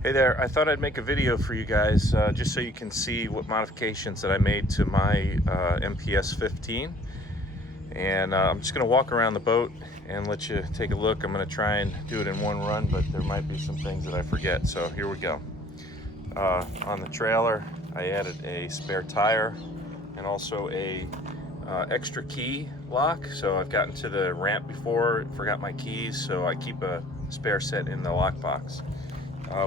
Hey there, I thought I'd make a video for you guys just so you can see what modifications that I made to my MPS 15. And I'm just going to walk around the boat and let you take a look. I'm going to try and do it in one run, but there might be some things that I forget. So here we go. On the trailer, I added a spare tire and also a extra key lock. So I've gotten to the ramp before, forgot my keys, so I keep a spare set in the lockbox.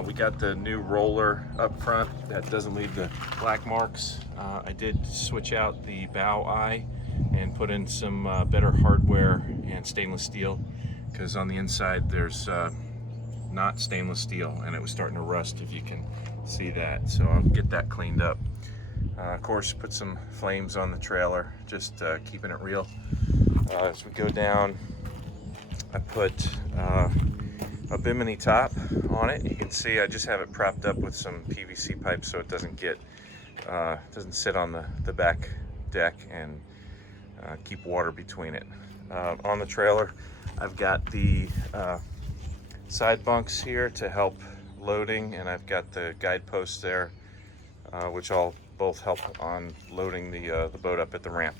We got the new roller up front that doesn't leave the black marks. I did switch out the bow eye and put in some better hardware and stainless steel, because on the inside there's not stainless steel and it was starting to rust, if you can see that. So I'll get that cleaned up. Of course, put some flames on the trailer, just keeping it real. As we go down, I put a Bimini top on it. You can see I just have it propped up with some PVC pipe so it doesn't get doesn't sit on the back deck and keep water between it. On the trailer, I've got the side bunks here to help loading, and I've got the guideposts there, which all both help on loading the boat up at the ramp.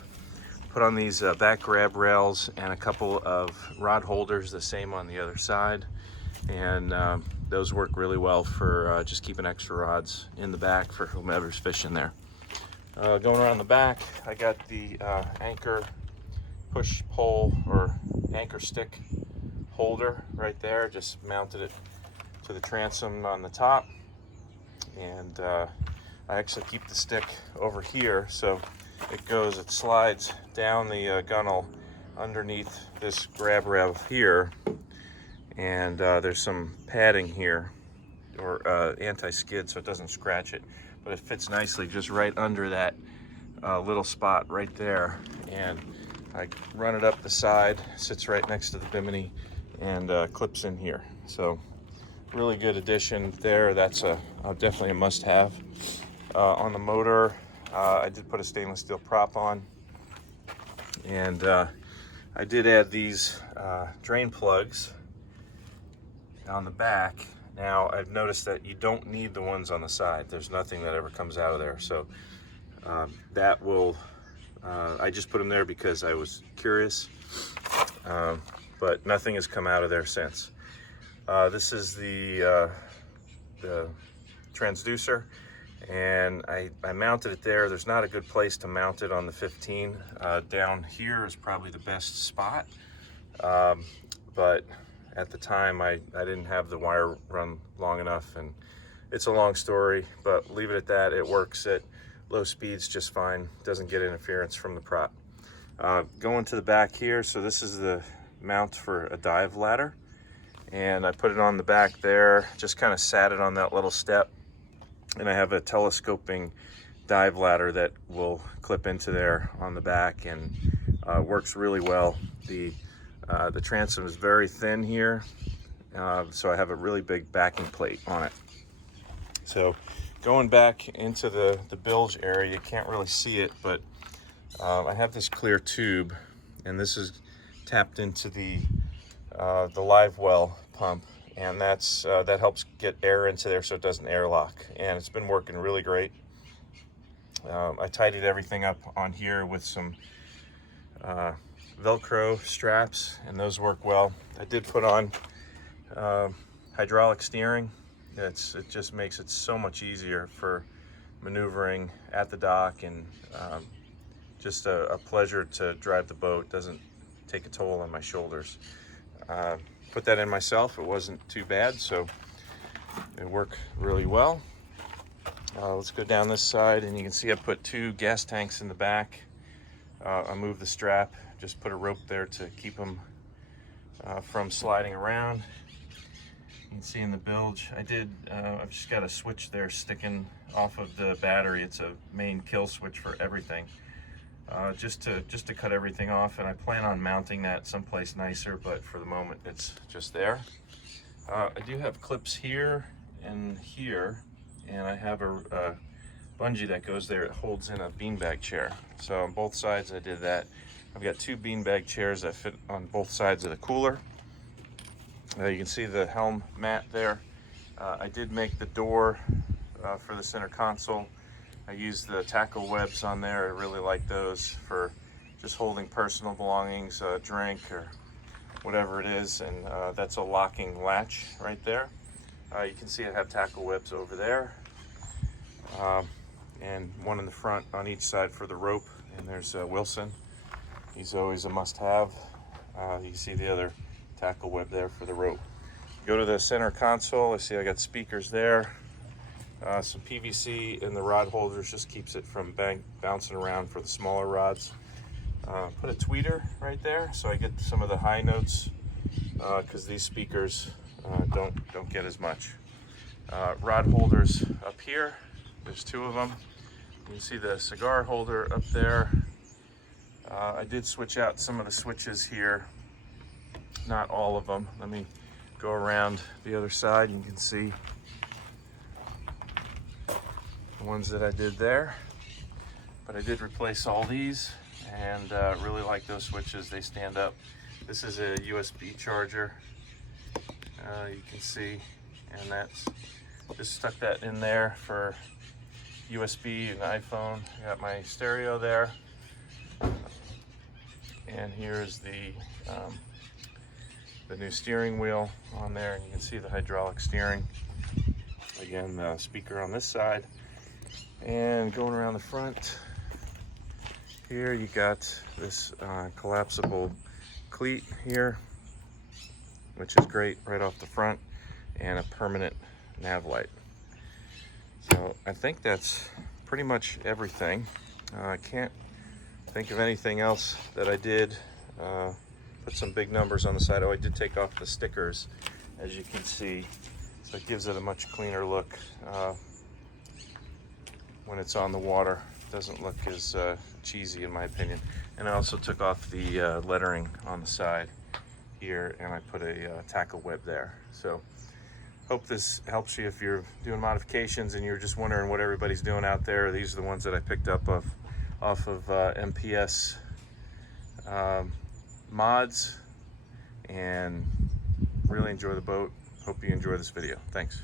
Put on these back grab rails and a couple of rod holders, the same on the other side, and those work really well for just keeping extra rods in the back for whomever's fishing there. Going around the back, I got the anchor push pole or anchor stick holder right there. Just mounted it to the transom on the top, and I actually keep the stick over here, so it slides down the gunnel underneath this grab rail here, and there's some padding here, or anti-skid, so it doesn't scratch it, but it fits nicely just right under that little spot right there. And I run it up the side, sits right next to the Bimini, and clips in here. So really good addition there. That's definitely a must-have. On the motor, I did put a stainless steel prop on, and I did add these drain plugs on the back. Now I've noticed that you don't need the ones on the side. There's nothing that ever comes out of there, so that will I just put them there because I was curious, but nothing has come out of there since. This is the transducer, and I mounted it there. There's not a good place to mount it on the 15. Down here is probably the best spot, but at the time I didn't have the wire run long enough, and it's a long story, but leave it at that. It works at low speeds just fine, doesn't get interference from the prop. Going to the back here, so this is the mount for a dive ladder, and I put it on the back there, just kind of sat it on that little step, and I have a telescoping dive ladder that will clip into there on the back, and works really well. The transom is very thin here, so I have a really big backing plate on it. So going back into the bilge area, you can't really see it, but I have this clear tube, and this is tapped into the live well pump, and that helps get air into there so it doesn't airlock, and it's been working really great. I tidied everything up on here with some Velcro straps, and those work well. I did put on hydraulic steering. It just makes it so much easier for maneuvering at the dock, and just a pleasure to drive the boat. Doesn't take a toll on my shoulders. Put that in myself. It wasn't too bad, so it worked really well. Let's go down this side, and you can see I put 2 gas tanks in the back. I moved the strap, just put a rope there to keep them from sliding around. You can see in the bilge, I've just got a switch there sticking off of the battery. It's a main kill switch for everything, just to cut everything off, and I plan on mounting that someplace nicer, but for the moment it's just there. I do have clips here and here, and I have a bungee that goes there. It holds in a beanbag chair. So on both sides I did that. I've got 2 beanbag chairs that fit on both sides of the cooler. You can see the helm mat there, I did make the door for the center console. I used the tackle webs on there. I really like those for just holding personal belongings, a drink or whatever it is, and that's a locking latch right there. You can see I have tackle webs over there, and one in the front on each side for the rope. And there's Wilson. He's always a must-have. You can see the other tackle web there for the rope. Go to the center console. I see I got speakers there. Some PVC in the rod holders just keeps it from bouncing around for the smaller rods. Put a tweeter right there so I get some of the high notes, because these speakers don't get as much. Rod holders up here, there's two of them. You can see the cigar holder up there. I did switch out some of the switches here, not all of them. Let me go around the other side and you can see the ones that I did there. But I did replace all these, and really like those switches. They stand up. This is a USB charger, you can see, and that's just stuck that in there for USB and iPhone. I got my stereo there, and here's the new steering wheel on there, and you can see the hydraulic steering. Again, the speaker on this side, and going around the front here, you got this collapsible cleat here, which is great right off the front, and a permanent nav light. So I think that's pretty much everything. I can't think of anything else that I did. Put some big numbers on the side. Oh, I did take off the stickers, as you can see, so it gives it a much cleaner look when it's on the water. It doesn't look as cheesy in my opinion. And I also took off the lettering on the side here, and I put a tackle web there. So hope this helps you if you're doing modifications and you're just wondering what everybody's doing out there. These are the ones that I picked up off of MPS mods, and really enjoy the boat. Hope you enjoy this video. Thanks.